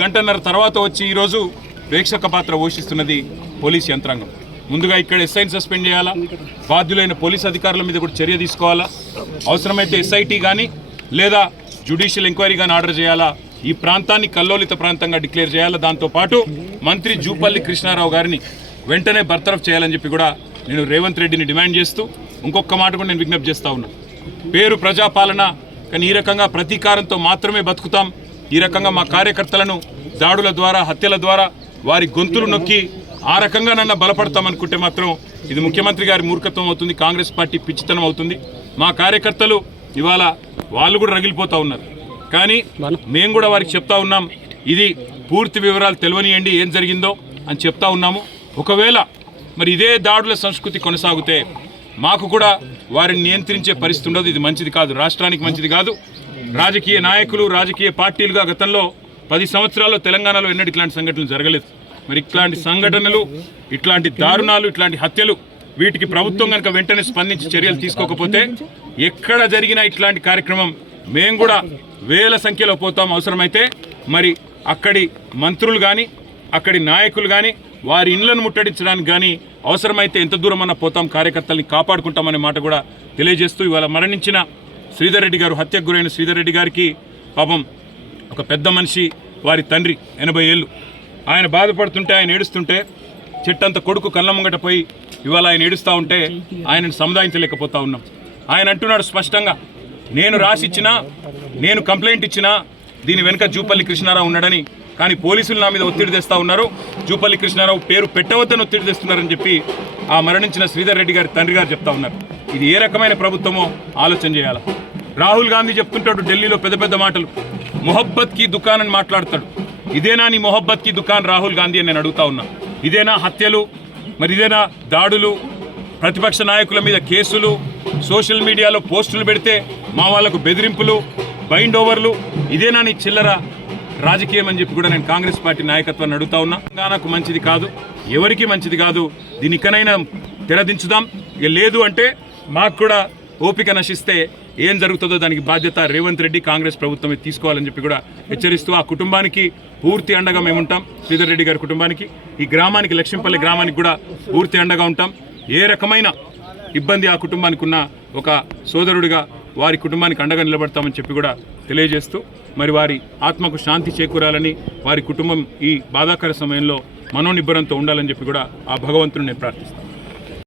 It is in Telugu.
గంటన్నర తర్వాత వచ్చి ఈరోజు ప్రేక్షక పాత్ర పోషిస్తున్నది పోలీస్ యంత్రాంగం. ముందుగా ఇక్కడ ఎస్ఐని సస్పెండ్ చేయాలా? బాధ్యులైన పోలీస్ అధికారుల మీద కూడా చర్య తీసుకోవాలా? అవసరమైతే ఎస్ఐటి కానీ లేదా జ్యుడిషియల్ ఎంక్వైరీ కానీ ఆర్డర్ చేయాలా? ఈ ప్రాంతాన్ని కల్లోలిత ప్రాంతంగా డిక్లేర్ చేయాలా? దాంతోపాటు మంత్రి జూపల్లి కృష్ణారావు గారిని వెంటనే బర్తరఫ్ చేయాలని చెప్పి కూడా నేను రేవంత్ రెడ్డిని డిమాండ్ చేస్తూ ఇంకొక మాట కూడా నేను విజ్ఞప్తి చేస్తా ఉన్నా. పేరు ప్రజాపాలన కానీ ఈ రకంగా ప్రతీకారంతో మాత్రమే బతుకుతాం. ఈ రకంగా మా కార్యకర్తలను దాడుల ద్వారా హత్యల ద్వారా వారి గొంతులు నొక్కి ఆ రకంగా నన్ను బలపడతామనుకుంటే మాత్రం ఇది ముఖ్యమంత్రి గారి మూర్ఖత్వం అవుతుంది కాంగ్రెస్ పార్టీ పిచ్చితనం అవుతుంది. మా కార్యకర్తలు ఇవాళ వాళ్ళు కూడా రగిలిపోతూ ఉన్నారు. కానీ మేము కూడా వారికి చెప్తా ఉన్నాం ఇది పూర్తి వివరాలు తెలియనియండి ఏం జరిగిందో అని చెప్తా ఉన్నాము. ఒకవేళ మరి ఇదే దాడుల సంస్కృతి కొనసాగితే మాకు కూడా వారిని నియంత్రించే పరిస్థితి ఉండదు ఇది మంచిది కాదు రాష్ట్రానికి మంచిది కాదు. రాజకీయ నాయకులు రాజకీయ పార్టీలుగా గతంలో పది సంవత్సరాల్లో తెలంగాణలో ఎన్నడూ ఇట్లాంటి సంఘటనలు జరగలేదు. మరి ఇట్లాంటి సంఘటనలు ఇట్లాంటి దారుణాలు ఇట్లాంటి హత్యలు వీటికి ప్రభుత్వం కనుక వెంటనే స్పందించి చర్యలు తీసుకోకపోతే ఎక్కడ జరిగినా ఇట్లాంటి కార్యక్రమం మేము కూడా వేల సంఖ్యలో పోతాం అవసరమైతే. మరి అక్కడి మంత్రులు కానీ అక్కడి నాయకులు కానీ వారి ఇండ్లను ముట్టడించడానికి కానీ అవసరమైతే ఎంత దూరం అన్న పోతాం కార్యకర్తల్ని కాపాడుకుంటామనే మాట కూడా తెలియజేస్తూ ఇవాళ మరణించిన శ్రీధర్ రెడ్డి గారు హత్యకు గురైన శ్రీధర్ రెడ్డి గారికి పాపం ఒక పెద్ద మనిషి వారి తండ్రి ఎనభై ఏళ్ళు. ఆయన బాధపడుతుంటే ఆయన ఏడుస్తుంటే చెట్టంత కొడుకు కళ్ళ ముంగట పోయి ఇవాళ ఆయన ఏడుస్తూ ఉంటే ఆయనను సముదాయించలేకపోతా ఉన్నాం. ఆయన అంటున్నాడు స్పష్టంగా నేను రాసిచ్చినా నేను కంప్లైంట్ ఇచ్చినా దీని వెనుక జూపల్లి కృష్ణారావు ఉన్నాడని కానీ పోలీసులు నా మీద ఒత్తిడి తెస్తా ఉన్నారు. జూపల్లి కృష్ణారావు పేరు పెట్టవద్దని ఒత్తిడి తెస్తున్నారని చెప్పి ఆ మరణించిన శ్రీధర్ రెడ్డి గారి తండ్రి గారు చెప్తా ఉన్నారు. ఇది ఏ రకమైన ప్రభుత్వమో ఆలోచన చేయాలి? రాహుల్ గాంధీ చెప్తుంటాడు ఢిల్లీలో పెద్ద పెద్ద మాటలు. మొహబ్బత్కి దుకాన్ అని మాట్లాడతాడు. ఇదేనా నీ మొహబ్బత్కి దుకాన్ రాహుల్ గాంధీ అని నేను అడుగుతా ఉన్నా. ఇదేనా హత్యలు? మరి ఇదేనా దాడులు? ప్రతిపక్ష నాయకుల మీద కేసులు? సోషల్ మీడియాలో పోస్టులు పెడితే మా వాళ్ళకు బెదిరింపులు బైండ్ ఓవర్లు? ఇదేనా నీ చిల్లర? రాజకీయం అని చెప్పి కూడా నేను కాంగ్రెస్ పార్టీ నాయకత్వాన్ని అడుగుతా ఉన్నా. తెలంగాణకు మంచిది కాదు ఎవరికి మంచిది కాదు దీనికనైనా తెరదించుదాం ఇక లేదు అంటే మాకు కూడా ఓపిక నశిస్తే ఏం జరుగుతుందో దానికి బాధ్యత రేవంత్ రెడ్డి కాంగ్రెస్ ప్రభుత్వమే తీసుకోవాలని చెప్పి కూడా హెచ్చరిస్తూ ఆ కుటుంబానికి పూర్తి అండగా మేము ఉంటాం. శ్రీధర్ రెడ్డి గారి కుటుంబానికి ఈ గ్రామానికి లక్ష్మీపల్లి గ్రామానికి కూడా పూర్తి అండగా ఉంటాం. ఏ రకమైన ఇబ్బంది ఆ కుటుంబానికి ఉన్న ఒక సోదరుడిగా వారి కుటుంబానికి అండగా నిలబడతామని చెప్పి కూడా తెలియజేస్తూ మరి వారి ఆత్మకు శాంతి చేకూరాలని వారి కుటుంబం ఈ బాధాకర సమయంలో మనోనిబ్బరంతో ఉండాలని చెప్పి కూడా ఆ భగవంతుని నేను ప్రార్థిస్తాను